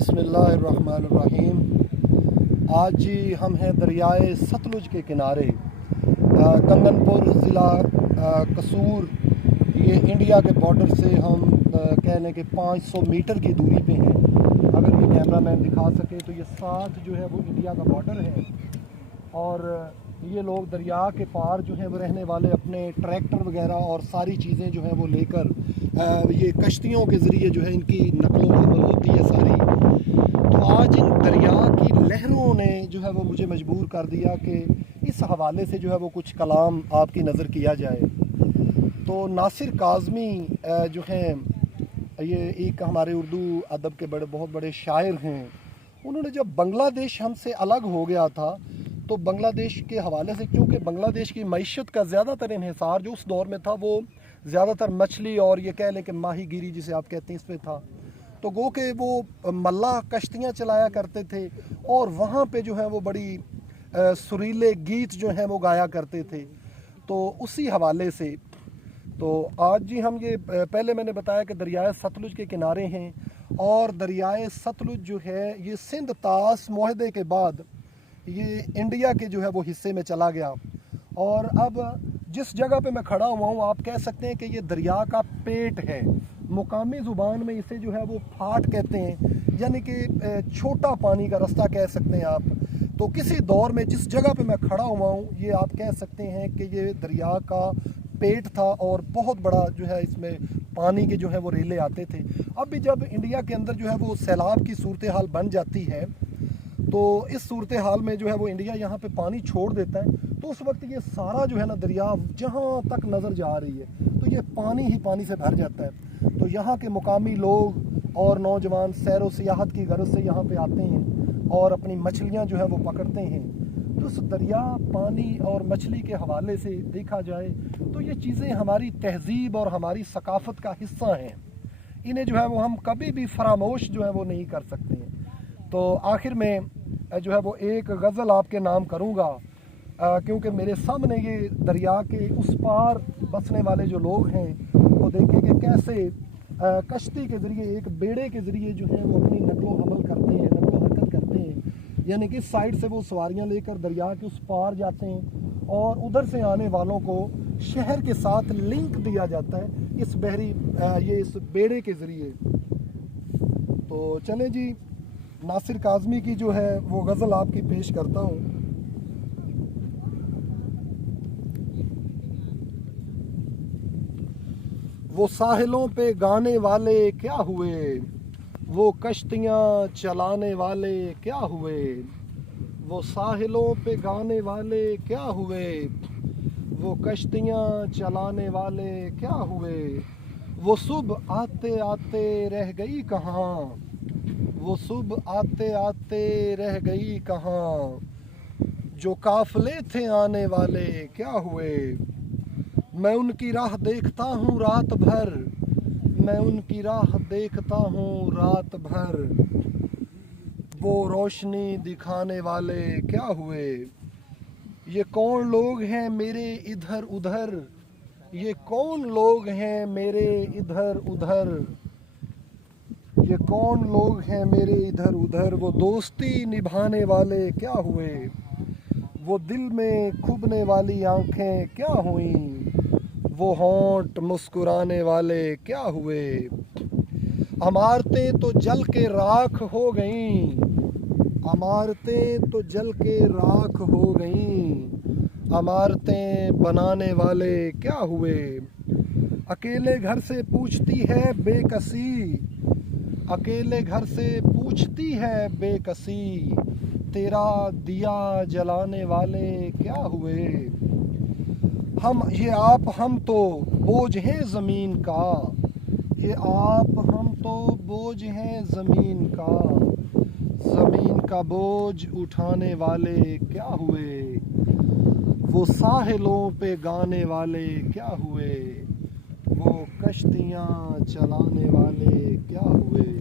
بسم اللہ الرحمن الرحیم۔ آج جی ہم ہیں دریائے ستلج کے کنارے، کنگن پور ضلع قصور۔ یہ انڈیا کے بارڈر سے ہم کہہ لیں کہ 500 میٹر کی دوری پہ ہیں۔ اگر یہ کیمرہ مین دکھا سکے تو یہ ساتھ جو ہے وہ انڈیا کا بارڈر ہے، اور یہ لوگ دریا کے پار جو ہیں وہ رہنے والے اپنے ٹریکٹر وغیرہ اور ساری چیزیں جو ہیں وہ لے کر یہ کشتیوں کے ذریعے جو ہے ان کی نقل و حمل ہوتی ہے ساری۔ تو آج ان دریا کی لہروں نے جو ہے وہ مجھے مجبور کر دیا کہ اس حوالے سے جو ہے وہ کچھ کلام آپ کی نظر کیا جائے۔ تو ناصر کاظمی جو ہیں، یہ ایک ہمارے اردو ادب کے بہت بڑے شاعر ہیں۔ انہوں نے جب بنگلہ دیش ہم سے الگ ہو گیا تھا تو بنگلہ دیش کے حوالے سے، کیونکہ بنگلہ دیش کی معیشت کا زیادہ تر انحصار جو اس دور میں تھا وہ زیادہ تر مچھلی اور یہ کہہ لیں کہ ماہی گیری جسے آپ کہتے ہیں اس پہ تھا، تو گو کہ وہ ملاح کشتیاں چلایا کرتے تھے اور وہاں پہ جو ہے وہ بڑی سریلے گیت جو ہیں وہ گایا کرتے تھے۔ تو اسی حوالے سے تو آج جی ہم یہ پہلے میں نے بتایا کہ دریائے ستلج کے کنارے ہیں، اور دریائے ستلج جو ہے یہ سندھ طاس معاہدے کے بعد یہ انڈیا کے جو ہے وہ حصے میں چلا گیا، اور اب جس جگہ پہ میں کھڑا ہوا ہوں آپ کہہ سکتے ہیں کہ یہ دریا کا پیٹ ہے۔ مقامی زبان میں اسے جو ہے وہ پھاٹ کہتے ہیں، یعنی کہ چھوٹا پانی کا رستہ کہہ سکتے ہیں آپ۔ تو کسی دور میں جس جگہ پہ میں کھڑا ہوا ہوں یہ آپ کہہ سکتے ہیں کہ یہ دریا کا پیٹ تھا، اور بہت بڑا جو ہے اس میں پانی کے جو ہے وہ ریلے آتے تھے۔ اب بھی جب انڈیا کے اندر جو ہے وہ سیلاب کی صورتحال بن جاتی ہے تو اس صورتحال میں جو ہے وہ انڈیا یہاں پہ پانی چھوڑ دیتا ہے، تو اس وقت یہ سارا جو ہے نا دریا جہاں تک نظر جا رہی ہے تو یہ پانی ہی پانی سے بھر جاتا ہے۔ تو یہاں کے مقامی لوگ اور نوجوان سیر و سیاحت کی غرض سے یہاں پہ آتے ہیں اور اپنی مچھلیاں جو ہے وہ پکڑتے ہیں۔ تو اس دریا، پانی اور مچھلی کے حوالے سے دیکھا جائے تو یہ چیزیں ہماری تہذیب اور ہماری ثقافت کا حصہ ہیں، انہیں جو ہے وہ ہم کبھی بھی فراموش جو ہے وہ نہیں کر سکتے ہیں۔ تو آخر میں جو ہے وہ ایک غزل آپ کے نام کروں گا، کیونکہ میرے سامنے یہ دریا کے اس پار بسنے والے جو لوگ ہیں وہ دیکھیں کہ کیسے کشتی کے ذریعے، ایک بیڑے کے ذریعے جو ہے وہ اپنی نقل و حمل کرتے ہیں، نقل و حرکت کرتے ہیں، یعنی کہ اس سائڈ سے وہ سواریاں لے کر دریا کے اس پار جاتے ہیں اور ادھر سے آنے والوں کو شہر کے ساتھ لنک دیا جاتا ہے اس اس بیڑے کے ذریعے۔ تو چلیں جی، ناصر کاظمی کی جو ہے وہ غزل آپ کی پیش کرتا ہوں۔ وہ ساحلوں پہ گانے والے کیا ہوئے، وہ کشتیاں چلانے والے کیا ہوئے، وہ ساحلوں پہ گانے والے کیا ہوئے، وہ کشتیاں چلانے والے کیا ہوئے، وہ صبح آتے آتے رہ گئی کہاں، وہ صبح آتے آتے رہ گئی کہاں، جو قافلے تھے آنے والے کیا ہوئے، میں ان کی راہ دیکھتا ہوں رات بھر، میں ان کی راہ دیکھتا ہوں رات بھر، وہ روشنی دکھانے والے کیا ہوئے، یہ کون لوگ ہیں میرے ادھر ادھر، یہ کون لوگ ہیں میرے ادھر ادھر، یہ کون لوگ ہیں میرے ادھر ادھر، وہ دوستی نبھانے والے کیا ہوئے، وہ دل میں کھبنے والی آنکھیں کیا ہوئیں، وہ ہونٹ مسکرانے والے کیا ہوئے، عمارتیں تو جل کے راکھ ہو گئیں، عمارتیں تو جل کے راکھ ہو گئیں، عمارتیں بنانے والے کیا ہوئے، اکیلے گھر سے پوچھتی ہے بے کسی، اکیلے گھر سے پوچھتی ہے بے کسی، تیرا دیا جلانے والے کیا ہوئے، ہم تو بوجھ ہیں زمین کا، یہ آپ ہم تو بوجھ ہیں زمین کا، زمین کا بوجھ اٹھانے والے کیا ہوئے، وہ ساحلوں پہ گانے والے کیا ہوئے، وہ کشتیاں چلانے والے کیا ہوئے۔